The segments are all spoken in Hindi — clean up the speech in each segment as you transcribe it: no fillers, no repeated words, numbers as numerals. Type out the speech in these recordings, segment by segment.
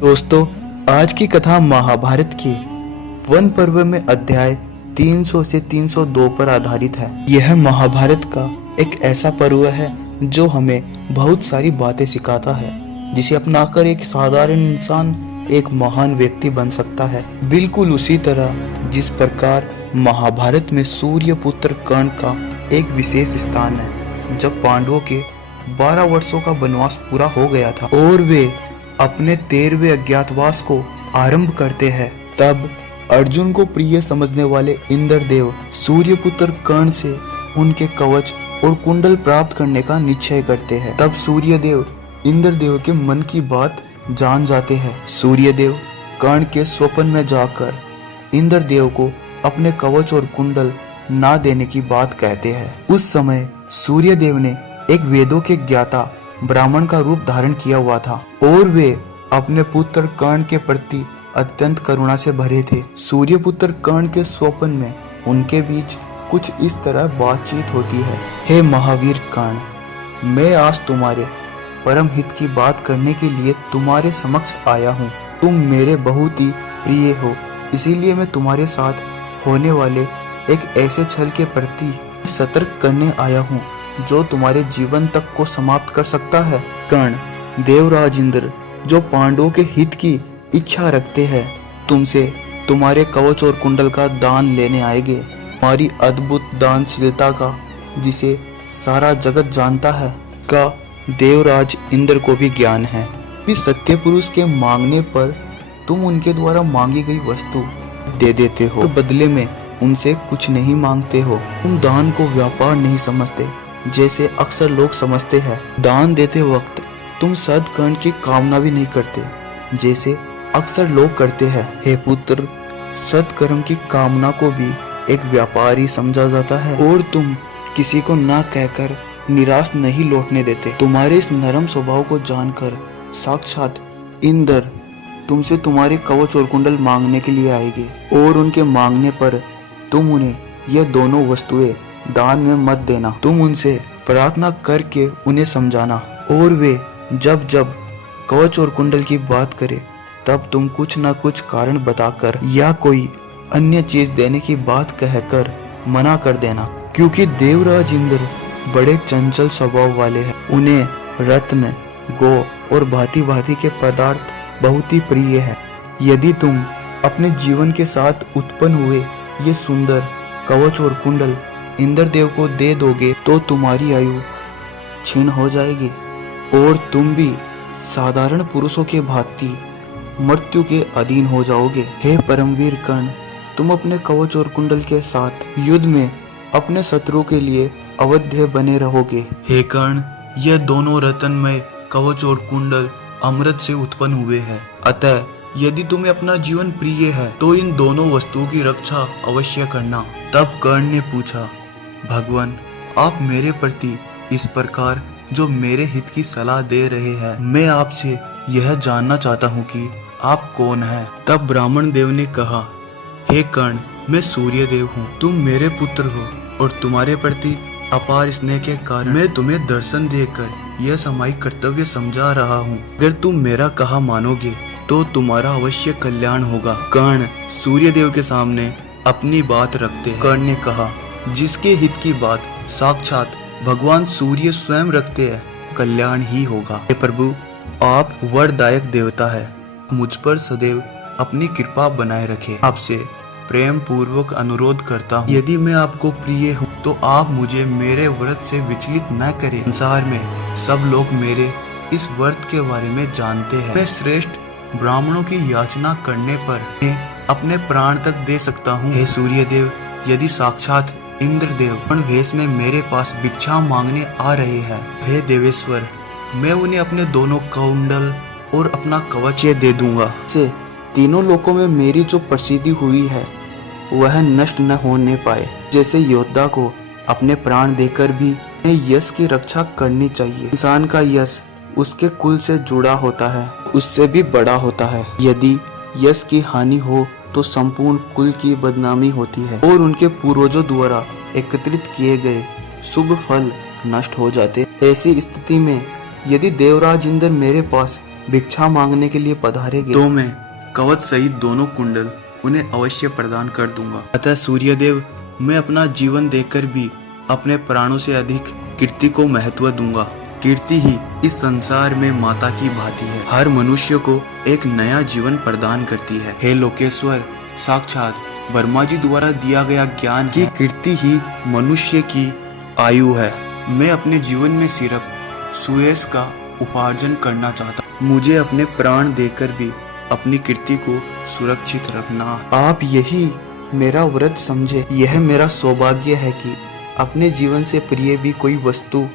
दोस्तों, आज की कथा महाभारत के वन पर्व में अध्याय 300 से 302 पर आधारित है। यह महाभारत का एक ऐसा पर्व है जो हमें बहुत सारी बातें सिखाता है, जिसे अपनाकर एक साधारण इंसान एक महान व्यक्ति बन सकता है। बिल्कुल उसी तरह जिस प्रकार महाभारत में सूर्य पुत्र कर्ण का एक विशेष स्थान है। जब पांडवों के 12 वर्षों का वनवास पूरा हो गया था और वे अपने 13वें अज्ञातवास को आरंभ करते हैं, तब अर्जुन को प्रिय समझने वाले इंद्रदेव सूर्यपुत्र कर्ण से उनके कवच और कुंडल प्राप्त करने का निश्चय करते हैं। तब सूर्यदेव इंद्रदेव के मन की बात जान जाते हैं। सूर्यदेव कर्ण के स्वप्न में जाकर इंद्रदेव को अपने कवच और कुंडल ना देने की बात कहते हैं। उस समय सूर्यदेव ने एक वेदों के ज्ञाता ब्राह्मण का रूप धारण किया हुआ था और वे अपने पुत्र कर्ण के प्रति अत्यंत करुणा से भरे थे। सूर्यपुत्र कर्ण के स्वप्न में उनके बीच कुछ इस तरह बातचीत होती है। हे महावीर कर्ण, मैं आज तुम्हारे परम हित की बात करने के लिए तुम्हारे समक्ष आया हूँ। तुम मेरे बहुत ही प्रिय हो, इसीलिए मैं तुम्हारे साथ होने वाले एक ऐसे छल के प्रति सतर्क करने आया हूँ जो तुम्हारे जीवन तक को समाप्त कर सकता है। कर्ण, देवराज इंद्र जो पांडवों के हित की इच्छा रखते हैं, तुमसे तुम्हारे कवच और कुंडल का दान लेने आएंगे। तुम्हारी अद्भुत दानशीलता का, जिसे सारा जगत जानता है, का देवराज इंद्र को भी ज्ञान है। भी सत्य पुरुष के मांगने पर तुम उनके द्वारा मांगी गई वस्तु दे देते हो और बदले में उनसे कुछ नहीं मांगते हो। तुम दान को व्यापार नहीं समझते, जैसे अक्सर लोग समझते हैं। दान देते वक्त तुम सद्कर्म की कामना भी नहीं करते, जैसे अक्सर लोग करते हैं। हे पुत्र, सत्कर्म की कामना को भी एक व्यापार ही समझा जाता है और तुम किसी को ना कहकर निराश नहीं लौटने देते। तुम्हारे इस नरम स्वभाव को जानकर साक्षात इंद्र तुमसे तुम्हारे कवच और कुंडल मांगने के लिए आएंगे और उनके मांगने पर तुम उन्हें यह दोनों वस्तुएं दान में मत देना। तुम उनसे प्रार्थना करके उन्हें समझाना और वे जब जब कवच और कुंडल की बात करे तब तुम कुछ न कुछ कारण बताकर या कोई अन्य चीज देने की बात कहकर मना कर देना, क्योंकि देवराज इंद्र बड़े चंचल स्वभाव वाले हैं। उन्हें रत्न, गो और भांति भांति के पदार्थ बहुत ही प्रिय है। यदि तुम अपने जीवन के साथ उत्पन्न हुए ये सुंदर कवच और कुंडल इंद्रदेव को दे दोगे तो तुम्हारी आयु क्षीण हो जाएगी और तुम भी साधारण पुरुषों के भांति मृत्यु के अधीन हो जाओगे। हे परमवीर कर्ण, तुम अपने कवच और कुंडल के साथ युद्ध में अपने शत्रु के लिए अवध्य बने रहोगे। हे कर्ण, यह दोनों रत्नमय कवच और कुंडल अमृत से उत्पन्न हुए हैं, अतः यदि तुम्हें अपना जीवन प्रिय है तो इन दोनों वस्तुओं की रक्षा अवश्य करना। तब कर्ण ने पूछा, भगवान, आप मेरे प्रति इस प्रकार जो मेरे हित की सलाह दे रहे हैं, मैं आपसे यह जानना चाहता हूँ कि आप कौन हैं। तब ब्राह्मण देव ने कहा, हे कर्ण, मैं सूर्य देव हूँ। तुम मेरे पुत्र हो और तुम्हारे प्रति अपार स्नेह के कारण मैं तुम्हें दर्शन देकर यह सामायिक कर्तव्य समझा रहा हूँ। अगर तुम मेरा कहा मानोगे तो तुम्हारा अवश्य कल्याण होगा। कर्ण सूर्यदेव के सामने अपनी बात रखते हैं। कर्ण ने कहा, जिसके हित की बात साक्षात भगवान सूर्य स्वयं रखते हैं, कल्याण ही होगा। हे प्रभु, आप वरदायक देवता है, मुझ पर सदैव अपनी कृपा बनाए रखे। आपसे प्रेम पूर्वक अनुरोध करता हूँ, यदि मैं आपको प्रिय हूँ तो आप मुझे मेरे व्रत से विचलित न करें। संसार में सब लोग मेरे इस व्रत के बारे में जानते हैं। मैं श्रेष्ठ ब्राह्मणों की याचना करने पर मैं अपने प्राण तक दे सकता हूँ। हे सूर्यदेव, यदि साक्षात इंद्रदेव वेश में मेरे पास भिक्षा मांगने आ रहे हैं, हे देवेश्वर, मैं उन्हें अपने दोनों कुंडल और अपना कवच दे दूंगा। से तीनों लोकों में मेरी जो प्रसिद्धि हुई है वह नष्ट न होने पाए। जैसे योद्धा को अपने प्राण देकर भी यश की रक्षा करनी चाहिए। इंसान का यश उसके कुल से जुड़ा होता है, उससे भी बड़ा होता है। यदि यश की हानि हो तो संपूर्ण कुल की बदनामी होती है और उनके पूर्वजों द्वारा एकत्रित किए गए शुभ फल नष्ट हो जाते। ऐसी स्थिति में यदि देवराज इंद्र मेरे पास भिक्षा मांगने के लिए पधारेंगे तो मैं कवच सहित दोनों कुंडल उन्हें अवश्य प्रदान कर दूंगा। अतः सूर्यदेव, मैं अपना जीवन देकर भी अपने प्राणों से अधिक कीर्ति को महत्व दूंगा। कीर्ति ही इस संसार में माता की भांति है, हर मनुष्य को एक नया जीवन प्रदान करती है। हे लोकेश्वर, साक्षात वर्मा जी द्वारा दिया गया ज्ञान की कीर्ति ही मनुष्य की आयु है। मैं अपने जीवन में सिर्फ सुयश का उपार्जन करना चाहता हूँ। मुझे अपने प्राण देकर भी अपनी कीर्ति को सुरक्षित रखना। आप यही मेरा व्रत समझे। यह मेरा सौभाग्य है कि अपने जीवन से प्रिय भी कोई वस्तु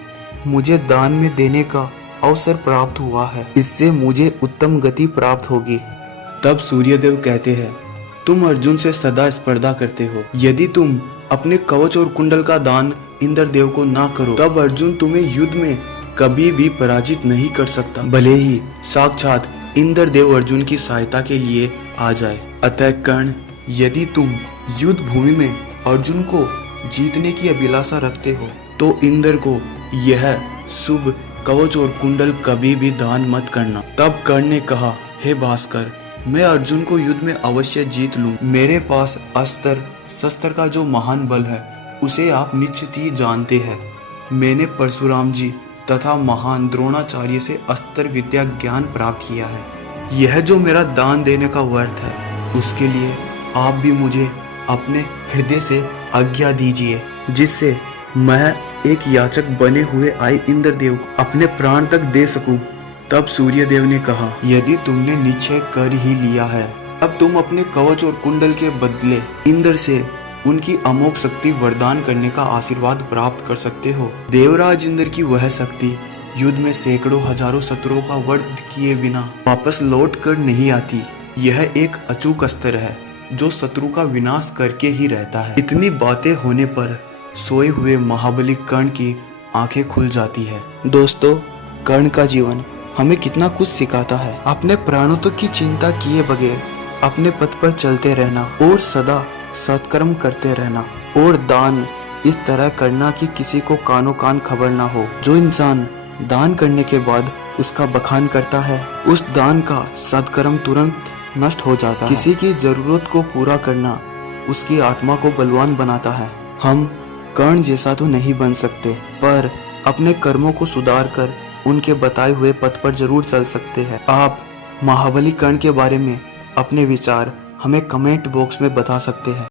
मुझे दान में देने का अवसर प्राप्त हुआ है। इससे मुझे उत्तम गति प्राप्त होगी। तब सूर्यदेव कहते हैं, तुम अर्जुन से सदा स्पर्धा करते हो। यदि तुम अपने कवच और कुंडल का दान इंद्रदेव को ना करो, तब अर्जुन तुम्हें युद्ध में कभी भी पराजित नहीं कर सकता, भले ही साक्षात इंद्रदेव अर्जुन की सहायता के लिए आ जाए। अतः कर्ण, यदि तुम युद्ध भूमि में अर्जुन को जीतने की अभिलाषा रखते हो, तो इंद्र को यह शुभ कवच और कुंडल कभी भी दान मत करना। तब कर्ण ने कहा, हे भास्कर, मैं अर्जुन को युद्ध में अवश्य जीत लूं। मेरे पास अस्त्र शस्त्र का जो महान बल है, उसे आप निश्चित ही जानते हैं। मैंने परशुराम जी तथा महान द्रोणाचार्य से अस्त्र विद्या ज्ञान प्राप्त किया है। यह जो मेरा दान देने का व्रत है, उसके लिए आप भी मुझे अपने हृदय से आज्ञा दीजिए, जिससे मैं एक याचक बने हुए आए इंद्रदेव को अपने प्राण तक दे सकूं। तब सूर्यदेव ने कहा, यदि तुमने निश्चय कर ही लिया है, अब तुम अपने कवच और कुंडल के बदले इंद्र से उनकी अमोघ शक्ति वरदान करने का आशीर्वाद प्राप्त कर सकते हो। देवराज इंद्र की वह शक्ति युद्ध में सैकड़ों हजारों शत्रुओं का वध किए बिना वापस लौट कर नहीं आती। यह एक अचूक अस्त्र है जो शत्रु का विनाश करके ही रहता है। इतनी बातें होने पर सोए हुए महाबली कर्ण की आंखें खुल जाती है। दोस्तों, कर्ण का जीवन हमें कितना कुछ सिखाता है। अपने प्राणों तक की चिंता किए बगैर अपने पथ पर चलते रहना और सदा सत्कर्म करते रहना और दान इस तरह करना कि किसी को कानो कान खबर ना हो। जो इंसान दान करने के बाद उसका बखान करता है, उस दान का सत्कर्म तुरंत नष्ट हो जाता है। किसी की जरूरत को पूरा करना उसकी आत्मा को बलवान बनाता है। हम कर्ण जैसा तो नहीं बन सकते, पर अपने कर्मों को सुधार कर उनके बताए हुए पथ पर जरूर चल सकते हैं। आप महाबली कर्ण के बारे में अपने विचार हमें कमेंट बॉक्स में बता सकते हैं।